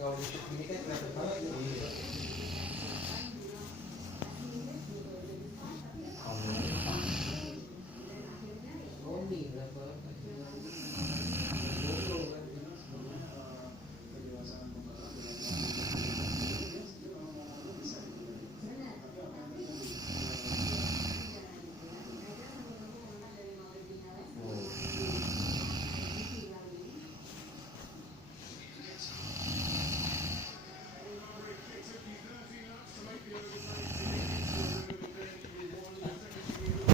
kalau di shoot gini kan kelihatan banget ya. Iya. Sony berapa?